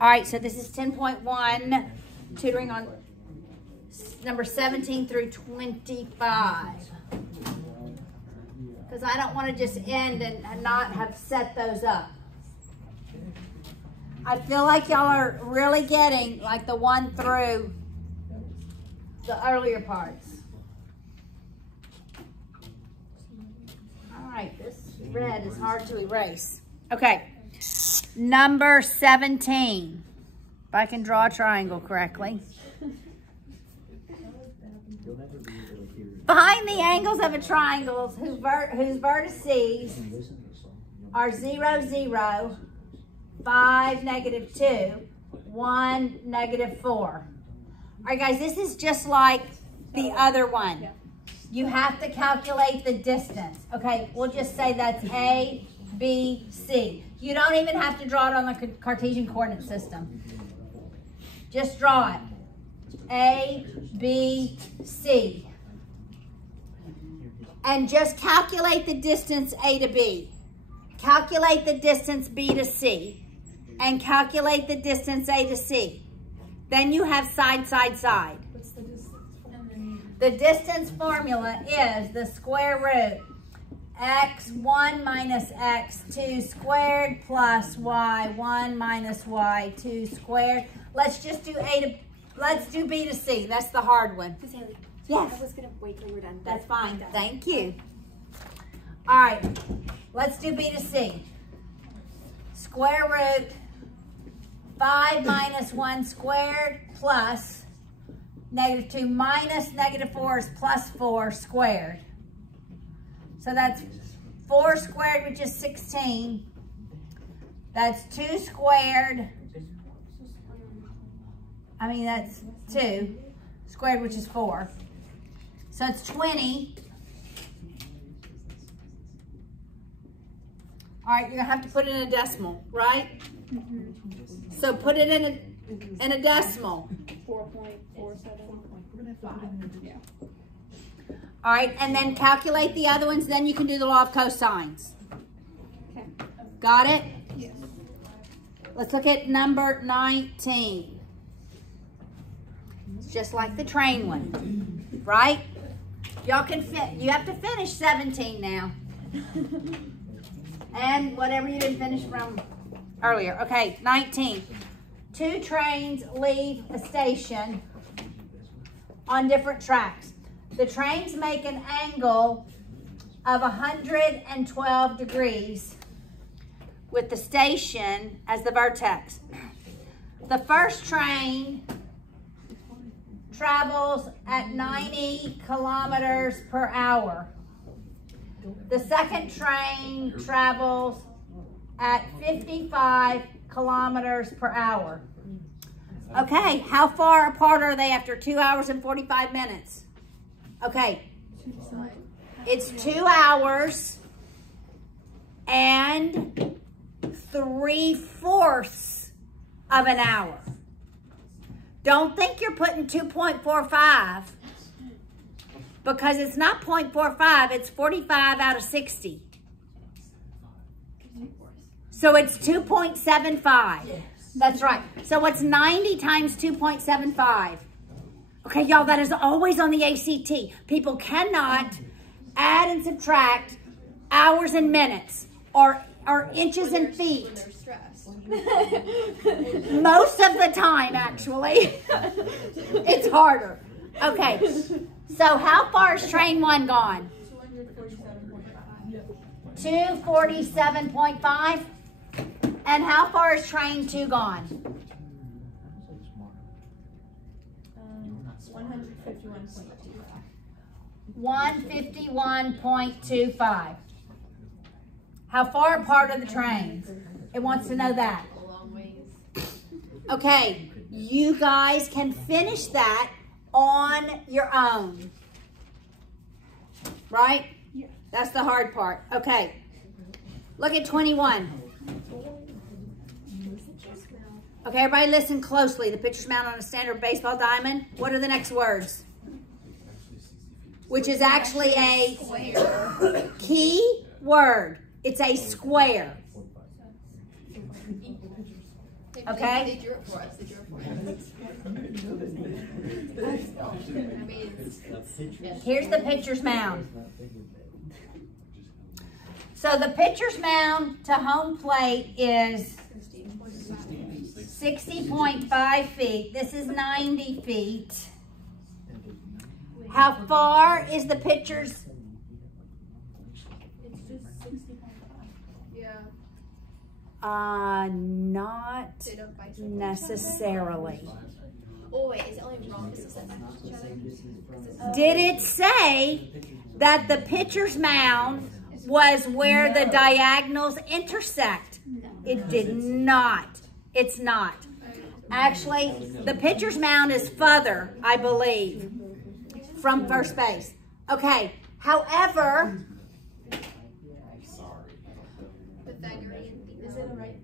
All right, so this is 10.1, tutoring on number 17 through 25. Because I don't want to just end and not have set those up. I feel like y'all are really getting like the 1 through the earlier parts. All right, this red is hard to erase. Okay, number 17. If I can draw a triangle correctly. Find the angles of a triangle whose vertices are 0, 0, 5, -2, 1, -4. All right, guys, this is just like the other one. You have to calculate the distance. Okay, we'll just say that's A, B, C. You don't even have to draw it on the Cartesian coordinate system. Just draw it. A, B, C. And just calculate the distance A to B. Calculate the distance B to C. And calculate the distance A to C. Then you have side, side, side. What's the distance? The distance formula is the square root x1 minus x2 squared plus y1 minus y2 squared. Let's just do let's do B to C. That's the hard one. Yes. I was going to wait till we're done. That's fine. Thank you. All right. Let's do B to C. Square root 5 minus 1 squared plus -2 minus -4 is plus 4 squared. So that's 4 squared, which is 16. That's 2 squared. That's 2 squared, which is 4. So it's 20. All right, you're gonna have to put it in a decimal, right? So put it in a decimal. 4.475. Yeah. All right, and then calculate the other ones. Then you can do the law of cosines. Okay. Got it? Yes. Let's look at number 19. It's just like the train one, right? Y'all can fit. You have to finish 17 now. And whatever you didn't finish from earlier. Okay, 19. 2 trains leave a station on different tracks. The trains make an angle of 112 degrees with the station as the vertex. The first train travels at 90 kilometers per hour. The second train travels at 55 kilometers per hour. Okay, how far apart are they after 2 hours and 45 minutes? Okay, it's 2 hours and 3/4 of an hour. Don't think you're putting 2.45 because it's not 0.45, it's 45 out of 60. So it's 2.75. That's right. So what's 90 times 2.75? Okay, y'all, that is always on the ACT. People cannot add and subtract hours and minutes or inches and feet. They're stressed. Most of the time, actually. It's harder. Okay, so how far is train 1 gone? 247.5. And how far is train 2 gone? 151.25. How far apart are the trains? It wants to know that. A long ways. Okay, you guys can finish that on your own. Right? Yeah. That's the hard part. Okay. Look at 21. Okay, everybody listen closely. The picture's mounted on a standard baseball diamond. What are the next words? Which is actually a key word. It's a square. Okay? They drew it for us. They drew it for us. Here's the pitcher's mound. So the pitcher's mound to home plate is 60.5 feet. This is 90 feet. How far is the pitcher's? Yeah. Not necessarily. Oh wait, is it only wrong to set back each other? Did it say that the pitcher's mound was where the diagonals intersect? It did not. It's not. Actually, the pitcher's mound is further, I believe, from first base. Okay, however, Pythagorean thing. Is it a right?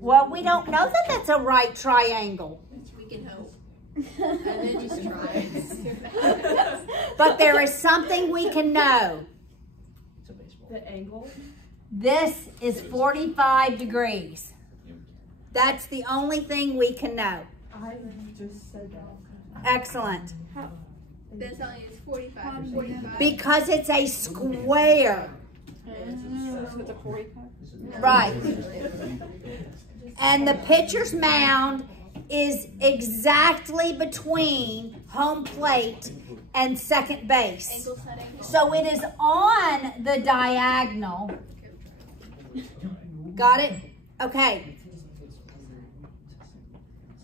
well, we don't know that that's a right triangle. We can hope. And then just try. But there is something we can know. The angle? This is 45 degrees. That's the only thing we can know. I just said that. Excellent. That's telling you it's 45. 45. Because it's a square. So it's a 45? Right. And the pitcher's mound is exactly between home plate and second base. Angle set angle. So it is on the diagonal. Got it? Okay.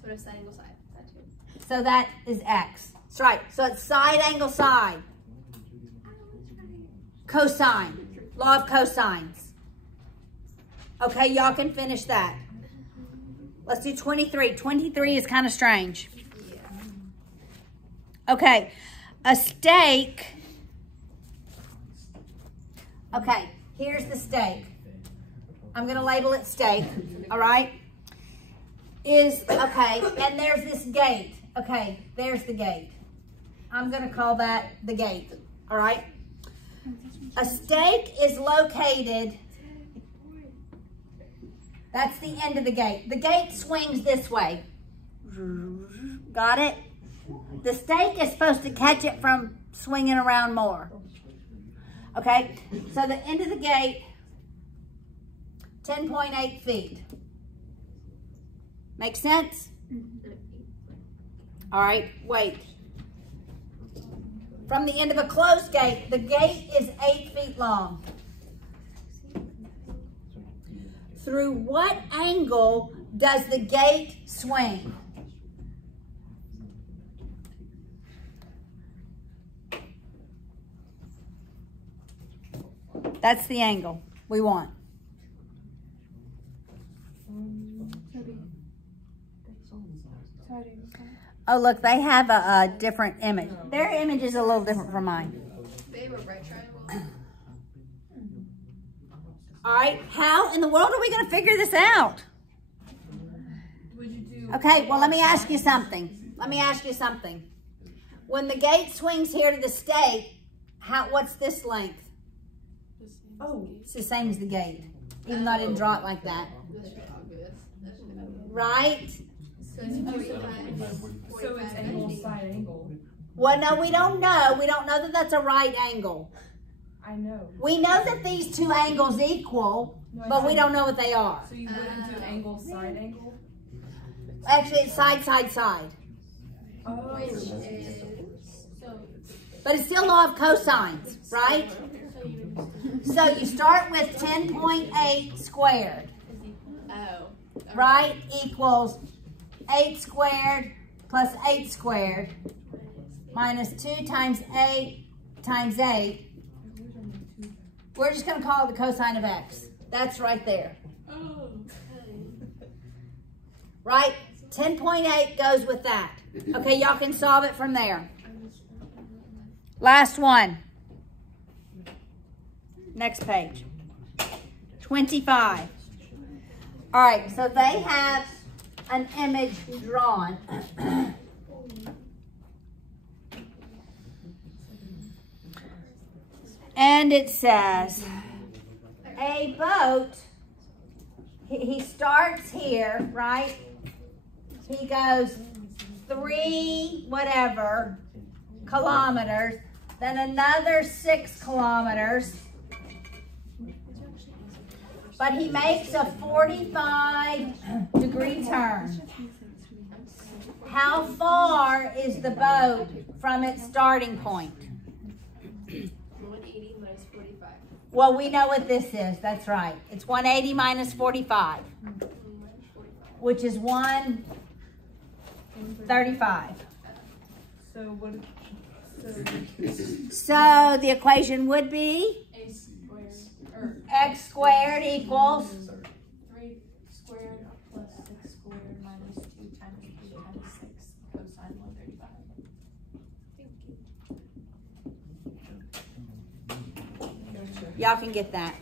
So it's side angle side. Side two. So that is X. That's right. So it's side angle side. Cosine. Law of cosines. Okay, y'all can finish that. Let's do 23. 23 is kind of strange. Okay. A steak. Okay, here's the steak. I'm going to label it steak. All right? Okay, and there's this gate. Okay, there's the gate. I'm going to call that the gate. All right? A steak is located, that's the end of the gate. The gate swings this way. Got it? The steak is supposed to catch it from swinging around more. Okay, so the end of the gate, 10.8 feet. Make sense? All right, wait. From the end of a closed gate, the gate is 8 feet long. Through what angle does the gate swing? That's the angle we want. Oh, look, they have a different image. Their image is a little different from mine. They have a right triangle. All right, how in the world are we going to figure this out? Would you do? Okay, well, let me ask you something. Let me ask you something. When the gate swings here to the stake, what's this length? Oh, It's the same as the gate, even though I didn't draw it like that. Right? So it's 45. so it's angle side angle. Well, no, we don't know. We don't know that that's a right angle. I know. We know that these two angles equal, but we don't know what they are. So you wouldn't do angle side angle? Actually, it's side, side, side. Oh. Which is But it's still law of cosines, right? So you start with 10.8 squared, right? Equals 8 squared plus 8 squared minus 2 times 8 times 8. We're just going to call it the cosine of x. That's right there. Right? 10.8 goes with that. Okay, y'all can solve it from there. Last one. Next page. 25. All right, so they have an image drawn. And it says, a boat he starts here, right? He goes 3 whatever kilometers, then another 6 kilometers, but he makes a 45-degree turn. How far is the boat from its starting point? 180 minus 45. Well, we know what this is. That's right. It's 180 minus 45, which is 135. So what? So the equation would be A squared or x squared equals 3 squared plus 6 squared minus 2 times 3 times 6 cosine 135. y'all can get that.